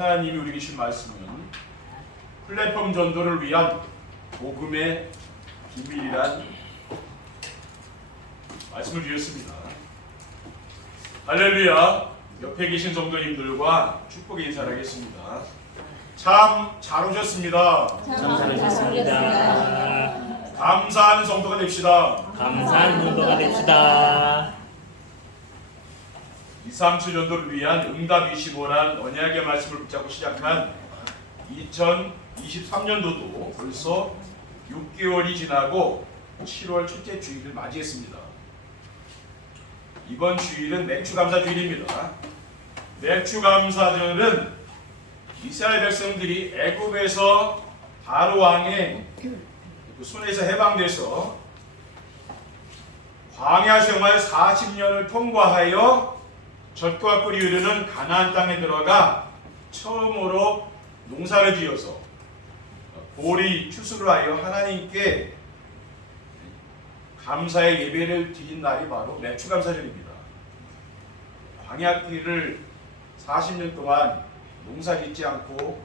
하나님이 우리에게 주신 말씀은 플랫폼 전도를 위한 복음의 비밀이란 말씀을 주셨습니다. 할렐루야. 옆에 계신 성도님들과 축복의 인사를 하겠습니다. 참 잘 오셨습니다. 참 잘오셨습니다. 감사하는 성도가 됩시다. 감사하는 성도가 됩시다. 237 전도를 위한 응답 25란 언약의 말씀을 붙잡고 시작한 2023년도도 벌써 6개월이 지나고 7월 첫째 주일을 맞이했습니다. 이번 주일은 맥주감사 주일입니다. 맥주감사절은 이스라엘 백성들이 애굽에서 바로 왕의 손에서 해방돼서 광야 생활 40년을 통과하여 젖과 꿀이 흐르는 가나안 땅에 들어가 처음으로 농사를 지어서 보리 추수를 하여 하나님께 감사의 예배를 드린 날이 바로 맥주감사절입니다. 광야길을 40년 동안 농사 짓지 않고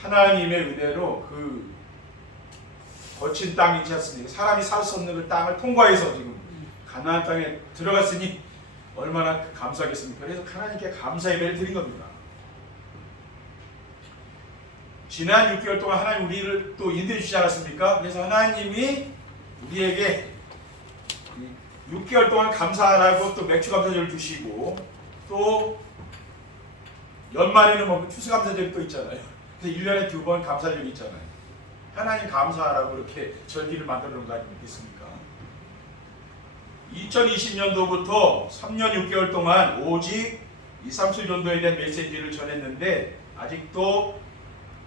하나님의 은혜로 그 거친 땅이 있지 않습니까? 사람이 살 수 없는 그 땅을 통과해서 지금 가나안 땅에 들어갔으니 얼마나 감사하겠습니까? 그래서 하나님께 감사 예배를 드린 겁니다. 지난 6개월 동안 하나님 우리를 또 인도해 주시지 않았습니까? 그래서 하나님이 우리에게 6개월 동안 감사하라고 또 맥주 감사절을 주시고 또 연말에는 뭐 추수감사절이 또 있잖아요. 그래서 1년에 2번 감사절이 있잖아요. 하나님 감사하라고 이렇게 절기를 만들어 놓은 거 아니겠습니까? 2020년도부터 3년 6개월 동안 오직 237 전도에 대한 메시지를 전했는데 아직도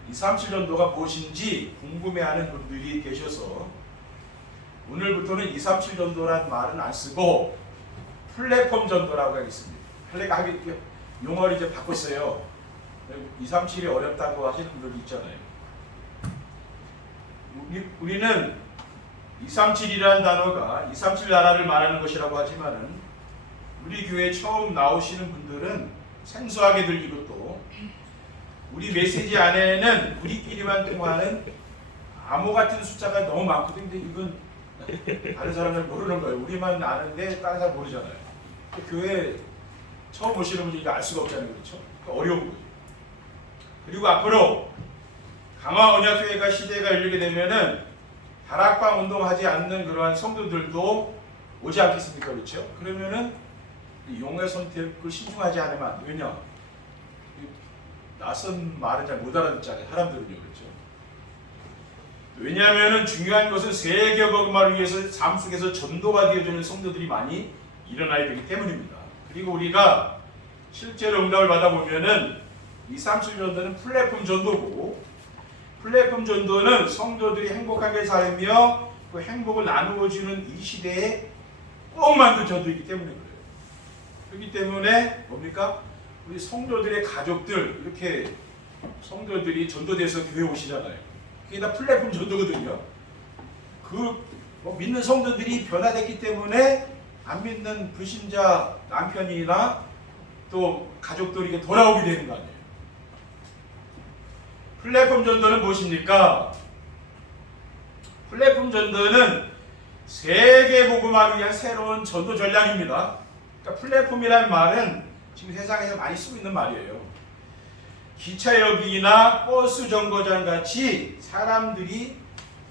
237 전도가 무엇인지 궁금해하는 분들이 계셔서 오늘부터는 237 전도란 말은 안 쓰고 플랫폼 전도라고 하겠습니다. 용어를 이제 바꿨어요. 237이 어렵다고 하시는 분들이 있잖아요. 우리는 237이라는 단어가 237 나라를 말하는 것이라고 하지만은 우리 교회에 처음 나오시는 분들은 생소하게 들리고 또 우리 메시지 안에는 우리끼리만 통하는 암호 같은 숫자가 너무 많거든요. 근데 이건 다른 사람들 모르는 거예요. 우리만 아는데 다른 사람 모르잖아요. 교회 처음 오시는 분이 이거 알 수가 없잖아요. 그렇죠? 그러니까 어려운 거죠. 그리고 앞으로 강화 언약교회가 시대가 열리게 되면은 다락방 운동하지 않는 그러한 성도들도 오지 않겠습니까? 그렇죠? 그러면은 용의 선택을 신중하지 않으면 안 돼요. 왜냐? 낯선 말은 잘 못 알아듣잖아요. 사람들은요. 그렇죠? 왜냐하면은 중요한 것은 세계 복음화를 위해서 삶 속에서 전도가 되어주는 성도들이 많이 일어나야 되기 때문입니다. 그리고 우리가 실제로 응답을 받아보면은 237 전도는 플랫폼 전도고 플랫폼 전도는 성도들이 행복하게 살며 그 행복을 나누어주는 이 시대에 꼭 만든 전도이기 때문에 그래요. 그렇기 때문에 뭡니까? 우리 성도들의 가족들 이렇게 성도들이 전도돼서 교회 오시잖아요. 그게 다 플랫폼 전도거든요. 믿는 성도들이 변화됐기 때문에 안 믿는 불신자 남편이나 또 가족들에게 돌아오게 되는 거 아니에요. 플랫폼 전도는 무엇입니까? 플랫폼 전도는 세계 복음화를 위한 새로운 전도 전략입니다. 그러니까 플랫폼이라는 말은 지금 세상에서 많이 쓰고 있는 말이에요. 기차역이나 버스 정거장 같이 사람들이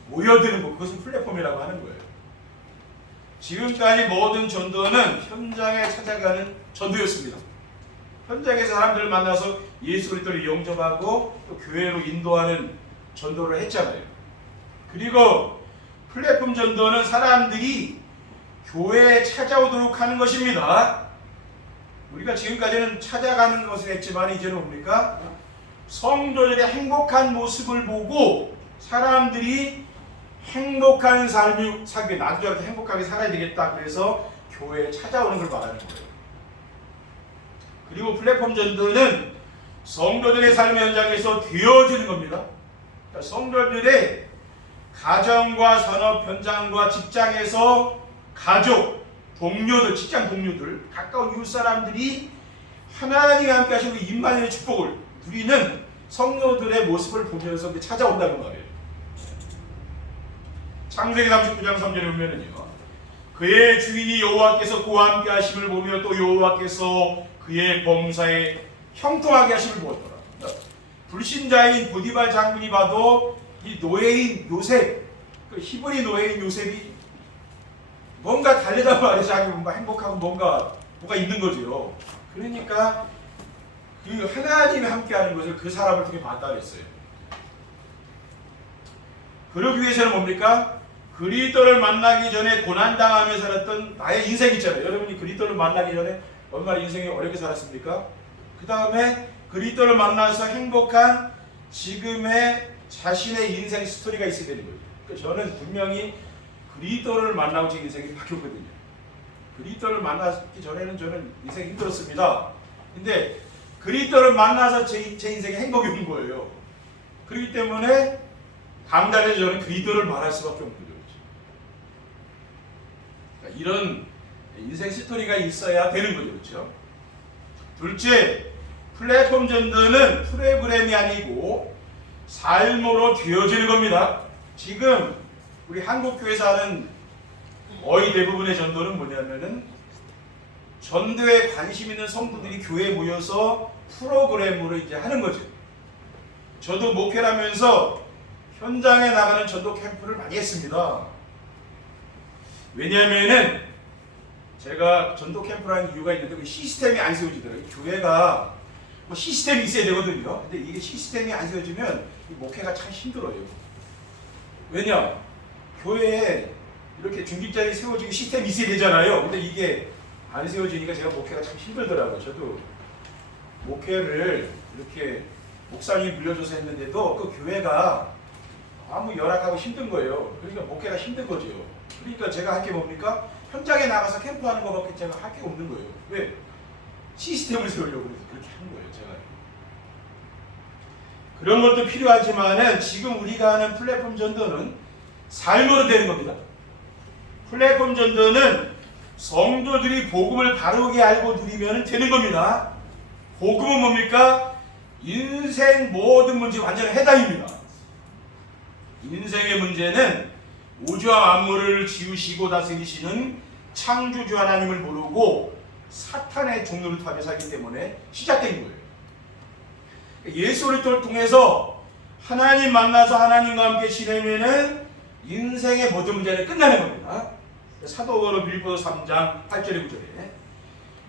모여드는 것, 그것은 플랫폼이라고 하는 거예요. 지금까지 모든 전도는 현장에 찾아가는 전도였습니다. 현장에서 사람들을 만나서 예수 그리스도를 영접하고 또 교회로 인도하는 전도를 했잖아요. 그리고 플랫폼 전도는 사람들이 교회에 찾아오도록 하는 것입니다. 우리가 지금까지는 찾아가는 것을 했지만 이제는 뭡니까? 성도들의 행복한 모습을 보고 사람들이 행복한 삶을 살기 위해 나도 저렇게 행복하게 살아야 되겠다. 그래서 교회에 찾아오는 걸 말하는 거예요. 그리고 플랫폼 전도는 성도들의 삶의 현장에서 되어지는 겁니다. 그러니까 성도들의 가정과 산업 현장과 직장에서 가족, 동료들, 직장 동료들, 가까운 이웃 사람들이 하나님이 함께 하시고 임마누엘의 축복을 우리는 성도들의 모습을 보면서 찾아온다고 말해요. 창세기 39장 3절에 보면은요, 그의 주인이 여호와께서 그와 함께 하심을 보며 또 여호와께서 그의 범사에 형통하게 하심을 보았더라. 불신자인 보디발 장군이 봐도 이 노예인 요셉, 그 히브리 노예인 요셉이 뭔가 다르단 말이죠. 자기 뭔가 행복하고 뭐가 있는 거죠. 그러니까 그 하나님이 함께하는 것을 그 사람을 통해 봤다 그랬어요. 그러기 위해서는 뭡니까? 그리스도를 만나기 전에 고난당하며 살았던 나의 인생 있잖아요. 여러분이 그리스도를 만나기 전에 얼마나 인생이 어렵게 살았습니까? 그 다음에 그리스도를 만나서 행복한 지금의 자신의 인생 스토리가 있어야 되는 거예요. 그러니까 저는 분명히 그리스도를 만나고 제 인생이 바뀌었거든요. 그리스도를 만나기 전에는 저는 인생이 힘들었습니다. 근데 그리스도를 만나서 제 인생에 행복이 온 거예요. 그렇기 때문에 강단에서 저는 그리스도를 말할 수밖에 없는 거죠. 그러니까 이런 인생 스토리가 있어야 되는 거죠. 그렇죠? 둘째, 플랫폼 전도는 프로그램이 아니고 삶으로 되어지는 겁니다. 지금 우리 한국교회에서 하는 거의 대부분의 전도는 뭐냐면은 전도에 관심 있는 성도들이 교회에 모여서 프로그램으로 이제 하는 거죠. 저도 목회를 하면서 현장에 나가는 전도 캠프를 많이 했습니다. 왜냐하면은 제가 전도 캠프를 하는 이유가 있는데 그 시스템이 안 세워지더라고요. 교회가 뭐 시스템이 있어야 되거든요. 근데 이게 시스템이 안 세워지면 목회가 참 힘들어요. 왜냐? 교회에 이렇게 중직자들이 세워지고 시스템이 있어야 되잖아요. 근데 이게 안 세워지니까 제가 목회가 참 힘들더라고요. 저도 목회를 이렇게 목사님이 물려줘서 했는데도 그 교회가 너무 열악하고 힘든 거예요. 그러니까 목회가 힘든 거죠. 그러니까 제가 할 게 뭡니까? 현장에 나가서 캠프하는 것밖에 제가 할 게 없는 거예요. 왜? 시스템을 세우려고 그래서 그렇게 하는 거예요. 제가. 그런 것도 필요하지만은 지금 우리가 하는 플랫폼 전도는 삶으로 되는 겁니다. 플랫폼 전도는 성도들이 복음을 바르게 알고 누리면 되는 겁니다. 복음은 뭡니까? 인생 모든 문제 완전 해당입니다. 인생의 문제는 우주와 만물을 지으시고 다스리시는 창조주 하나님을 모르고 사탄의 종로를 타며 살기 때문에 시작된 거예요. 예수 그리스도를 통해서 하나님 만나서 하나님과 함께 지내면은 인생의 모든 문제는 끝나는 겁니다. 사도행전 빌립보서 3장 8절에 9절에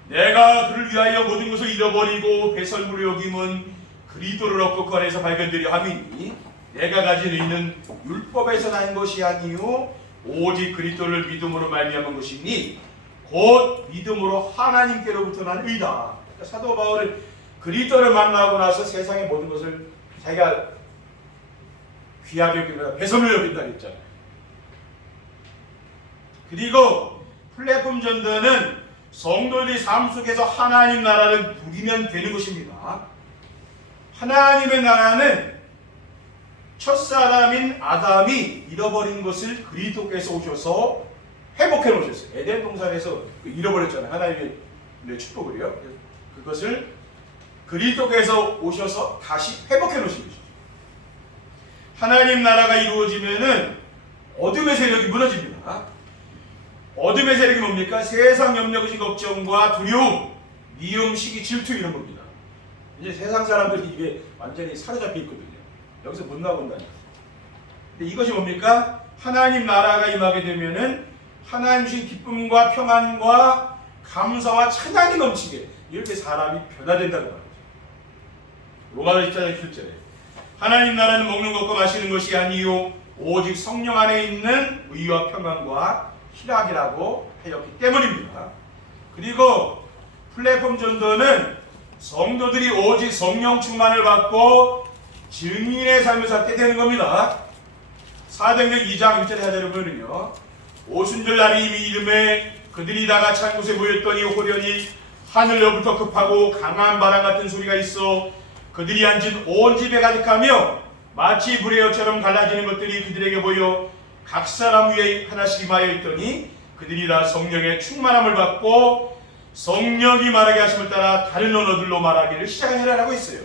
내가 그를 위하여 모든 것을 잃어버리고 배설물을 여김은 그리스도를 얻고 그 안에서 발견되려 함이니 내가 가진 의는 율법에서 난 것이 아니요 오직 그리스도를 믿음으로 말미암은 것이니 곧 믿음으로 하나님께로부터 난 의다. 그러니까 사도 바울은 그리스도를 만나고 나서 세상의 모든 것을 자기가 귀하게 여기거나 배설물을 여긴다 했잖아요. 그리고 플랫폼 전도는 성도들이 삶 속에서 하나님 나라를 누리면 되는 것입니다. 하나님의 나라는 첫사람인 아담이 잃어버린 것을 그리스도께서 오셔서 회복해 놓으셨어요. 에덴 동산에서 잃어버렸잖아요. 하나님의 축복을요. 그것을 그리스도께서 오셔서 다시 회복해 놓으신 것이죠. 하나님 나라가 이루어지면은 어둠의 세력이 무너집니다. 어둠의 세력이 뭡니까? 세상 염려의 걱정과 두려움, 미움, 시기, 질투 이런 겁니다. 이제 세상 사람들이 이게 완전히 사로잡혀 있거든요. 여기서 못 나온다니. 근데 이것이 뭡니까? 하나님 나라가 임하게 되면은 하나님 주신 기쁨과 평안과 감사와 찬양이 넘치게 이렇게 사람이 변화된다고 말이죠. 로마서 14장 7절에 하나님 나라는 먹는 것과 마시는 것이 아니요 오직 성령 안에 있는 의와 평안과 희락이라고 하였기 때문입니다. 그리고 플랫폼 전도는 성도들이 오직 성령 충만을 받고 증인의 삶을 살게 되는 겁니다. 사도행전 2장 1절에 하자를 보면요 오순절 날이 이미 이름에 그들이 다 같이 한 곳에 모였더니 호련히 하늘로부터 급하고 강한 바람 같은 소리가 있어 그들이 앉은 온 집에 가득하며 마치 불의 여처럼 갈라지는 것들이 그들에게 보여 각 사람 위에 하나씩 임하여 있더니 그들이 다 성령의 충만함을 받고 성령이 말하게 하심을 따라 다른 언어들로 말하기를 시작하니라라고 했어요.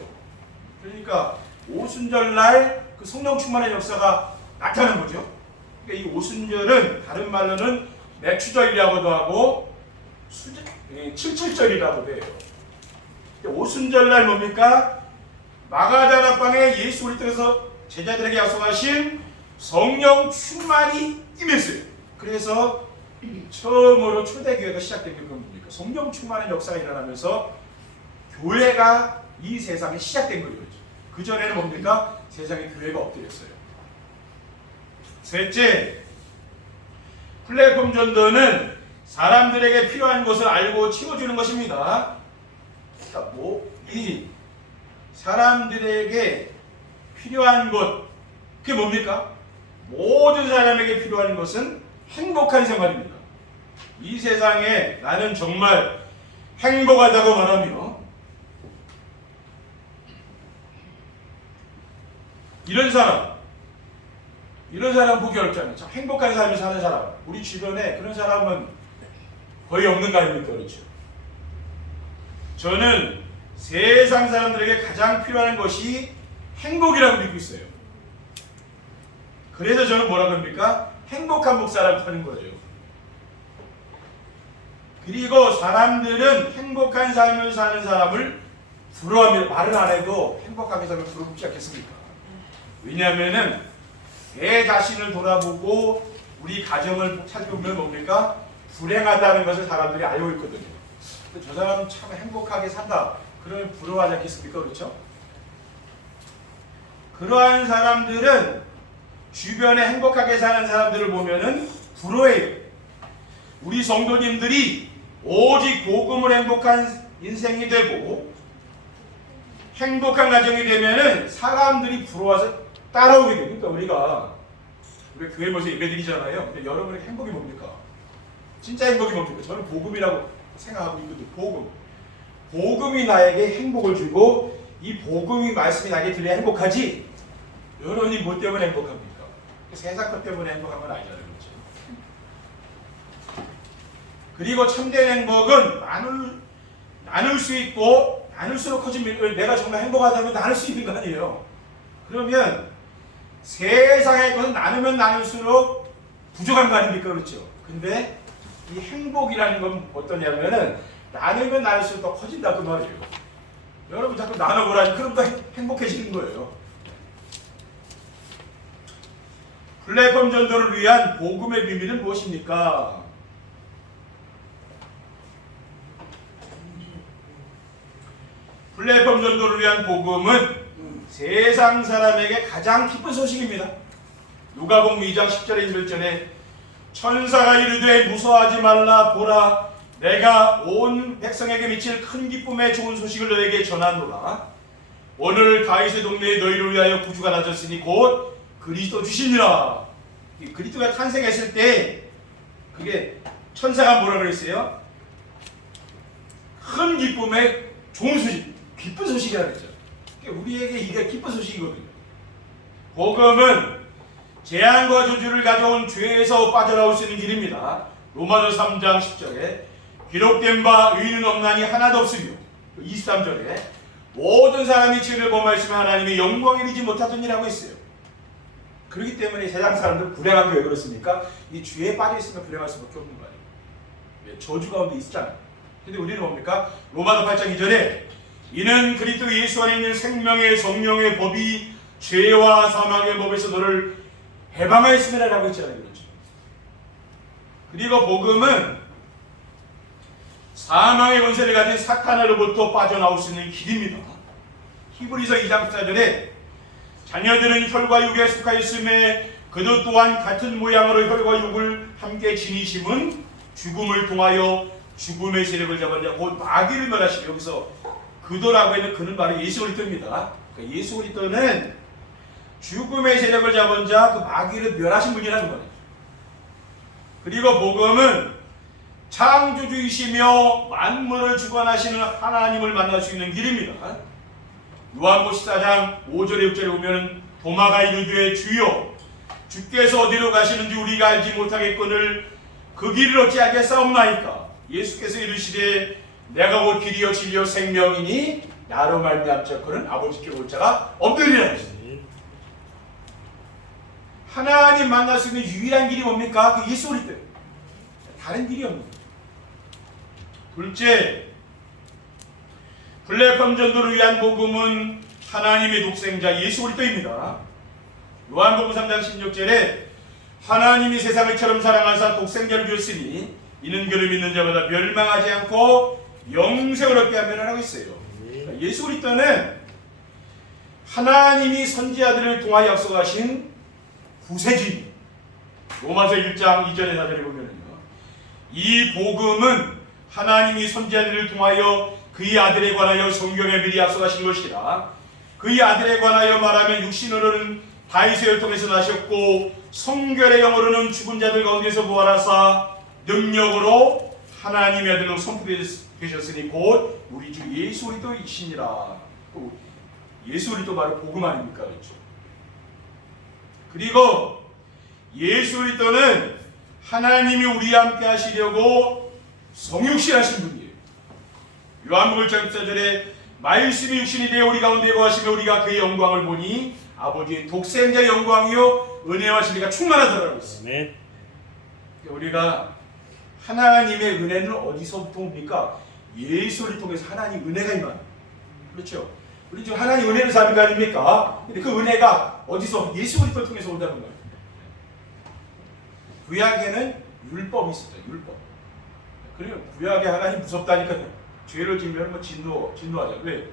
그러니까 오순절날 그 성령 충만의 역사가 나타나는 거죠. 그러니까 이 오순절은 다른 말로는 맥추절이라고도 하고 칠칠절이라고도 해요. 오순절날 뭡니까? 마가다락방에 예수 그리스도께서 제자들에게 약속하신 성령 충만이 임했어요. 그래서 처음으로 초대교회가 시작된 게 뭡니까? 성령 충만의 역사가 일어나면서 교회가 이 세상에 시작된 거죠. 그 전에는 뭡니까? 세상에 교회가 엎드렸어요. 셋째, 플랫폼 전도는 사람들에게 필요한 것을 알고 채워주는 것입니다. 그러니까 이 사람들에게 필요한 것, 그게 뭡니까? 모든 사람에게 필요한 것은 행복한 생활입니다. 이 세상에 나는 정말 행복하다고 말하며 이런 사람 보기 어렵잖아요. 참 행복한 삶을 사는 사람, 우리 주변에 그런 사람은 거의 없는 거 아닙니까? 그렇죠? 저는 세상 사람들에게 가장 필요한 것이 행복이라고 믿고 있어요. 그래서 저는 뭐라고 합니까? 행복한 목사라고 하는 거죠. 그리고 사람들은 행복한 삶을 사는 사람을 부러워하며 말을 안 해도 행복하게 살면 부럽지 않겠습니까? 왜냐하면은 내 자신을 돌아보고 우리 가정을 살펴보면 뭡니까? 불행하다는 것을 사람들이 알고 있거든요. 저 사람 참 행복하게 산다. 그러면 부러워하지 않겠습니까? 그렇죠? 그러한 사람들은 주변에 행복하게 사는 사람들을 보면은 부러워해요. 우리 성도님들이 오직 복음을 행복한 인생이 되고 행복한 가정이 되면은 사람들이 부러워서 따라오게 됩니다. 우리가 교회 모여서 예배드리잖아요. 근데 여러분의 행복이 뭡니까? 진짜 행복이 뭡니까? 저는 복음이라고 생각하고 있거든요. 복음이 나에게 행복을 주고 이 복음이 말씀이 나에게 들려야 행복하지. 여러분이 뭐 때문에 행복합니까? 세상 것 때문에 행복한 건 아니잖아요. 그렇죠? 그리고 참된 행복은 나눌 수 있고 나눌수록 커집니다. 내가 정말 행복하다면 나눌 수 있는 거 아니에요. 그러면 세상의 것은 나누면 나눌수록 부족한 거 아닙니까? 그렇죠? 근데 이 행복이라는 건 어떠냐면은 나누면 나눌수록 더 커진다 그 말이에요. 여러분 자꾸 나눠보라니 그럼 더 행복해지는 거예요. 플랫폼 전도를 위한 복음의 비밀은 무엇입니까? 플랫폼 전도를 위한 복음은 세상 사람에게 가장 기쁜 소식입니다. 누가복음 2장 10절에 11절에 천사가 이르되 무서워하지 말라 보라 내가 온 백성에게 미칠 큰 기쁨의 좋은 소식을 너에게 전하노라. 오늘 다윗의 동네에 너희를 위하여 구주가 나졌으니 곧 그리스도 주시니라. 그리스도가 탄생했을 때 그게 천사가 뭐라 그랬어요? 큰 기쁨의 좋은 소식, 기쁜 소식이라고 했죠. 우리에게 이게 기쁜 소식이거든요. 복음은 재앙과 저주를 가져온 죄에서 빠져나올 수 있는 길입니다. 로마서 3장 10절에 기록된 바 의인은 없나니 하나도 없으며 23절에 모든 사람이 죄를 범하였으면 하나님의 영광에 이르지 못하더니라고 했어요. 그렇기 때문에 세상 사람들은 불행한 게 왜 그렇습니까? 이 죄에 빠져있으면 불행할 수밖에 없는 거예요. 저주 가운데 있잖아요. 근데 우리는 뭡니까? 로마서 8장 2절에 이는 그리스도 예수 안에 있는 생명의 성령의 법이 죄와 사망의 법에서 너를 해방하였음이라고 했잖아요. 그렇죠? 그리고 복음은 사망의 권세를 가진 사탄으로부터 빠져나올 수 있는 길입니다. 히브리서 2장 14절에 자녀들은 혈과 육에 속하였음에 그도 또한 같은 모양으로 혈과 육을 함께 지니심은 죽음을 통하여 죽음의 세력을 잡았냐 곧 마귀를 멸하시고 여기서 그도라고 하는 그는 바로 예수 그리스도입니다. 그러니까 예수 그리스도는 죽음의 세력을 잡은 자 그 마귀를 멸하신 분이라는 거예요. 그리고 복음은 창조주이시며 만물을 주관하시는 하나님을 만날 수 있는 길입니다. 요한복음 14장 5절에 6절에 보면 도마가 이르되 주여 주께서 어디로 가시는지 우리가 알지 못하겠거늘 그 길을 어찌 알겠사옵나이까. 예수께서 이르시되 내가 곧 길이요 진리요 생명이니 나로 말미암자거는 아버지께로 올 자가 없느니라 하셨습니다. 하나님 만날 수 있는 유일한 길이 뭡니까? 그 예수 그리스도. 다른 길이 없는 거예요. 둘째, 플랫폼 전도를 위한 복음은 하나님의 독생자 예수 그리스도입니다. 요한복음 3장 16절에 하나님이 세상을 처럼 사랑하사 독생자를 주었으니 이는 그를 믿는 자마다 멸망하지 않고 영생을 얻게 하면 하고 있어요. 예수 그리스도는 하나님이 선지자들을 통하여 약속하신 구세주입니다. 로마서 1장 2절에 4절에 보면은요, 이 복음은 하나님이 선지자들을 통하여 그의 아들에 관하여 성경에 미리 약속하신 것이라. 그의 아들에 관하여 말하면 육신으로는 다윗을 통해서 나셨고 성결의 영으로는 죽은 자들 가운데서 부활하사 능력으로 하나님의 아들로 선포되셨으니 곧 우리 주 예수 그리스도이시니라. 예수 그리스도 바로 복음 아닙니까? 그렇죠? 그리고 예수 그리스도는 하나님이 우리와 함께 하시려고 성육신하신 분이에요. 요한복음 1장 14절에 말씀이 육신이 되어 우리 가운데 거하시며 우리가 그의 영광을 보니 아버지의 독생자의 영광이요 은혜와 진리가 충만하더라고 있습니다. 네. 우리가 하나님의 은혜는 어디서부터 옵니까? 예수를 통해서 하나님 은혜가 임하는. 그렇죠? 우리 지금 하나님 은혜를 사는 거 아닙니까? 근데 그 은혜가 어디서? 예수 그리스도를 통해서 온다는 거예요. 구약에는 율법이 있었죠. 율법. 그리고 구약에 하나님 무섭다니까요. 죄를 지으면 뭐 진노하죠. 왜?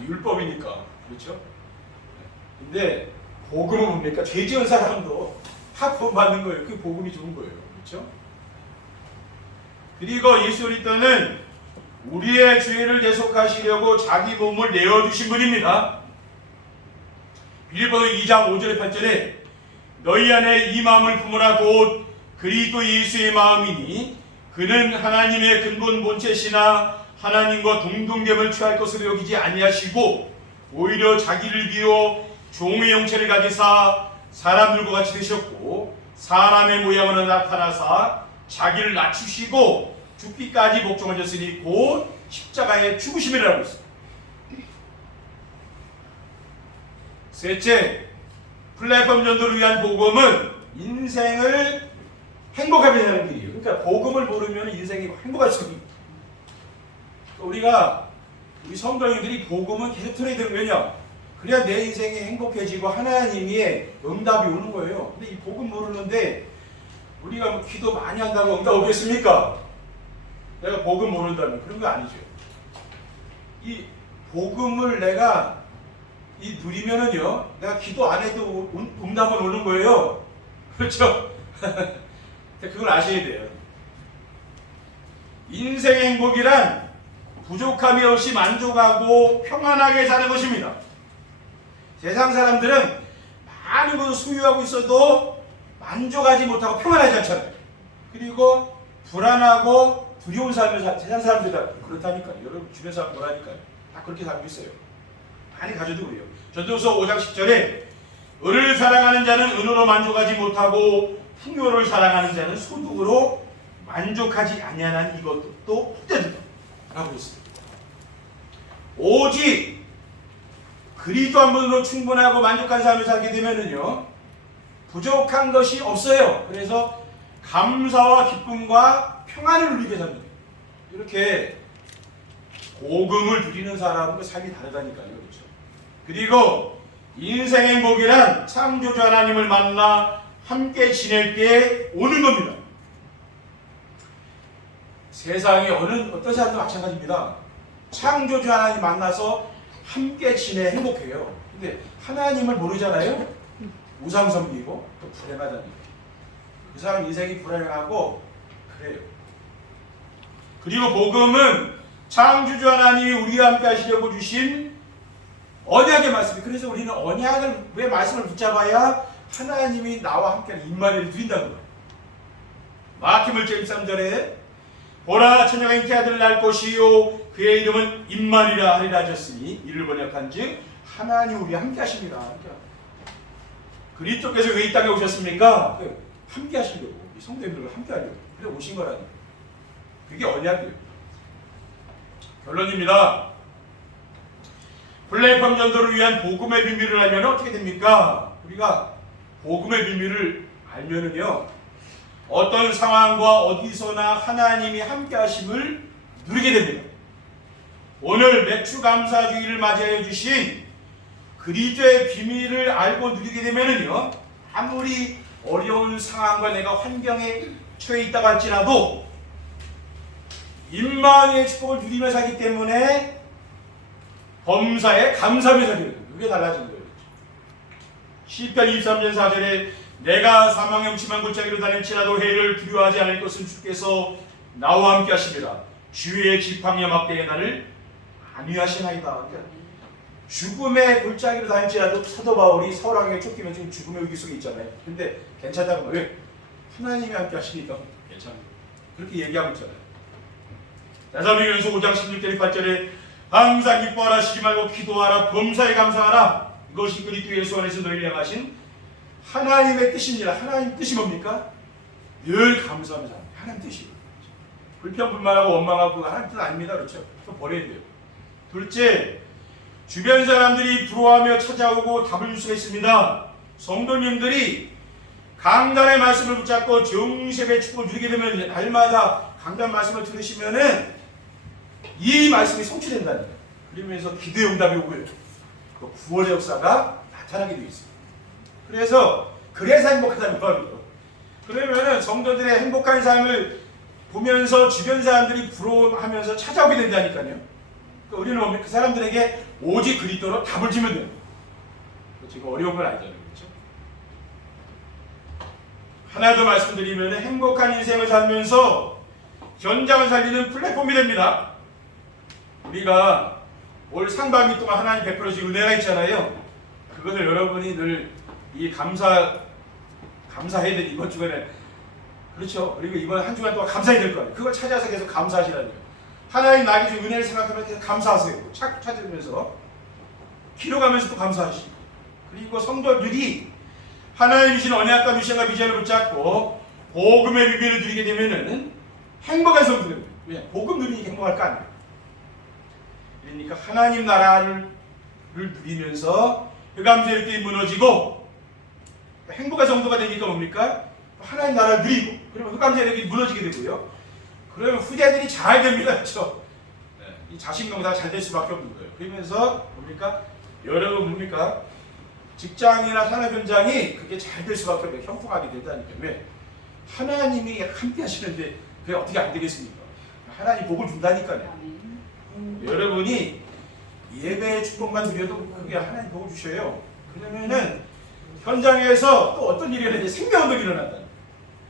율법이니까. 그렇죠? 근데 복음은 뭡니까? 죄 지은 사람도 다 구원받는 거예요. 그 복음이 좋은 거예요. 그렇죠? 그리고 예수 그리스도는 우리의 죄를 대속하시려고 자기 몸을 내어주신 분입니다. 빌립보서 2장 5절에 8절에 너희 안에 이 마음을 품으라 곧 그리스도 예수의 마음이니 그는 하나님의 근본 본체시나 하나님과 동등됨을 취할 것으로 여기지 아니하시고 오히려 자기를 비워 종의 형체를 가지사 사람들과 같이 되셨고 사람의 모양으로 나타나사 자기를 낮추시고 죽기까지 복종하셨으니 곧 십자가의 죽으심이라고 했습니다. 셋째, 플랫폼 전도를 위한 복음은 인생을 행복하게 하는 길이에요. 그러니까 복음을 모르면 인생이 행복할 수 없습니다. 우리 성도님들이 복음은 계속 들어야 되면요. 그래야 내 인생이 행복해지고 하나님의 응답이 오는 거예요. 근데 이 복음 모르는데 우리가 뭐 기도 많이 한다고 응답 오겠습니까? 내가 복음 모른다면 그런 거 아니죠. 이 복음을 내가 누리면은요, 내가 기도 안 해도 응답은 오는 거예요. 그렇죠? 그걸 아셔야 돼요. 인생의 행복이란 부족함이 없이 만족하고 평안하게 사는 것입니다. 세상 사람들은 많은 것을 소유하고 있어도 만족하지 못하고 평안하지 않잖아요. 그리고 불안하고 두려운 삶을 세상 사람들이 다 그렇다니까요. 여러분 주변 사람 뭐라니까요. 다 그렇게 살고 있어요. 많이 가져도 그래요. 전도서 5장 10절에 은을 사랑하는 자는 은으로 만족하지 못하고 풍요를 사랑하는 자는 소득으로 만족하지 아니하는 이것도 또 헛되다 라고 했습니다. 오직 그리스도 한 분으로 충분하고 만족한 삶을 살게 되면은요, 부족한 것이 없어요. 그래서 감사와 기쁨과 평안을 누리게 삽니다. 이렇게 복음을 누리는 사람과 삶이 다르다니까요. 그렇죠? 그리고 인생 행복이란 창조주 하나님을 만나 함께 지낼 때 오는 겁니다. 세상에 어떤 사람도 마찬가지입니다. 창조주 하나님 만나서 함께 지내 행복해요. 근데 하나님을 모르잖아요. 우상 섬기고 또 불행하다니까. 그 사람 인생이 불행하고 그래요. 그리고 복음은 창조주 하나님이 우리와 함께 하시려고 주신 언약의 말씀이. 그래서 우리는 언약을 왜 말씀을 붙잡아야 하나님이 나와 함께 임마누엘을 드린다는 거예요. 마태복음 13절에 보라 처녀가 잉태 아들을 낳을 것이요 그의 이름은 임마누엘이라 하리라 하셨으니 이를 번역한즉 하나님 우리와 함께 하십니다. 그러니까 그리스도께서 왜 이 땅에 오셨습니까? 함께 하시려고, 이 성도님들과 함께 하려고. 그래 오신 거라니까. 그게 언약이에요. 결론입니다. 플랫폼 전도를 위한 복음의 비밀을 알면 어떻게 됩니까? 우리가 복음의 비밀을 알면은요, 어떤 상황과 어디서나 하나님이 함께 하심을 누리게 됩니다. 오늘 맥주 감사주의를 맞이하여 주신 그리스도의 비밀을 알고 누리게 되면은요, 아무리 어려운 상황과 내가 환경에 처해 있다고 할지라도 임마누엘의 축복을 누리며 살기 때문에 범사에 감사하며 살게 됩니다. 그게 달라진 거예요. 시편 23편 4절에 내가 사망의 음침한 골짜기로 다닐지라도 해를 두려워하지 않을 것은 주께서 나와 함께 하시리라. 주의 지팡이와 막대에 나를 안위하시나이다. 그러니까 죽음의 골짜기로 다닐지라도 사도 바울이 서울항에 쫓기면 지금 죽음의 위기 속에 있잖아요. 근데 괜찮다고 왜? 하나님이 함께 하시니까 괜찮아요. 그렇게 얘기하고 있잖아요. 데살로니가전서 5장 16절 8절에 항상 기뻐하라, 쉬지 말고 기도하라, 범사에 감사하라. 이것이 그리스도 예수 안에서 너희를 향하신 하나님의 뜻입니다. 하나님 뜻이 뭡니까? 늘 감사하면서 하나님 뜻이에요. 불평불만하고 원망하고 하나님 뜻 아닙니다. 그렇죠? 또 버려야 돼요. 둘째, 주변 사람들이 부러워하며 찾아오고 답을 줄 수가 있습니다. 성도님들이 강단의 말씀을 붙잡고 정셉의 축복을 누리게 되면 날마다 강단 말씀을 들으시면은 이 말씀이 성취된다는 거예요. 그러면서 기도의 응답이 오고요. 그 구원의 역사가 나타나게 되어 있습니다. 그래서 행복하다는 말이에요. 그러면은 성도들의 행복한 삶을 보면서 주변 사람들이 부러워하면서 찾아오게 된다니까요. 그러니까 우리는 그 사람들에게 오직 그리스도로 답을 주면 돼요. 지금 어려운 건 아니잖아요. 그렇죠? 하나 더 말씀드리면 행복한 인생을 살면서 현장을 살리는 플랫폼이 됩니다. 우리가 올 상반기 동안 하나님 베풀어 주신 은혜가 있잖아요. 그것을 여러분이 늘 이 감사해야 될 이번 주간에, 그렇죠. 그리고 이번 한 주간 동안 감사해야 될 거예요. 그걸 찾아서 계속 감사하시라는 거예요. 하나님 나에게 준 은혜를 생각하면 계속 감사하세요. 찾으면서 기록하면서 또 감사하시고, 그리고 성도들이 하나님 주신 언약과 미션과 비전을 붙잡고 복음의 비밀을 누리게 되면은 행복한 성도들입니다. 왜? 복음 누리니까 행복할 거 아니에요. 그러니까 하나님 나라를 누리면서 흑암세력이 무너지고 행복한 성도가 되니까 뭡니까? 하나님 나라를 누리고, 그러면 흑암세력이 무너지게 되고요. 그러면 후대들이 잘 됩니다. 그렇죠? 이 자신감 다 잘 될 수밖에 없는 거예요. 그러면서 뭡니까? 여러분 뭡니까? 직장이나 산업 현장이 그게 잘 될 수밖에 없어요. 형통하게 된다니까요. 왜? 하나님이 함께 하시는데 그게 어떻게 안 되겠습니까? 하나님 복을 준다니까요. 여러분이 예배의 축복만 누려도 그게 하나님 복을 주셔요. 그러면은 현장에서 또 어떤 일이 일어나는지 생명운동이 일어난다.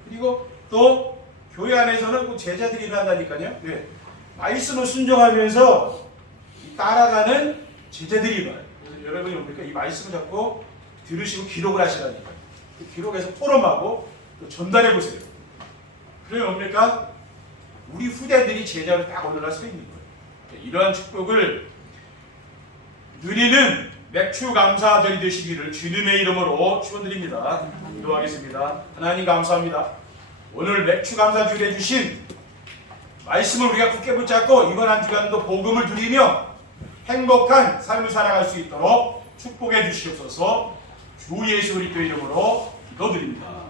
그리고 또 교회 안에서는 꼭 제자들이 일어난다니까요. 왜? 말씀을 순종하면서 따라가는 제자들이 일어나요. 그래서 여러분이 뭡니까? 이 말씀을 잡고 들으시고 기록을 하시라니까요. 그 기록해서 포럼하고 또 전달해 보세요. 그러면 뭡니까? 우리 후대들이 제자로 딱 올라갈 수 있는 거예요. 이러한 축복을 누리는 맥주 감사절이 되시기를 주님의 이름으로 축원드립니다. 기도하겠습니다. 하나님 감사합니다. 오늘 맥주 감사주일에 해주신 말씀을 우리가 굳게 붙잡고 이번 한 주간도 복음을 누리며 행복한 삶을 살아갈 수 있도록 축복해 주시옵소서. 주 예수 그리스도의 이름으로 기도드립니다.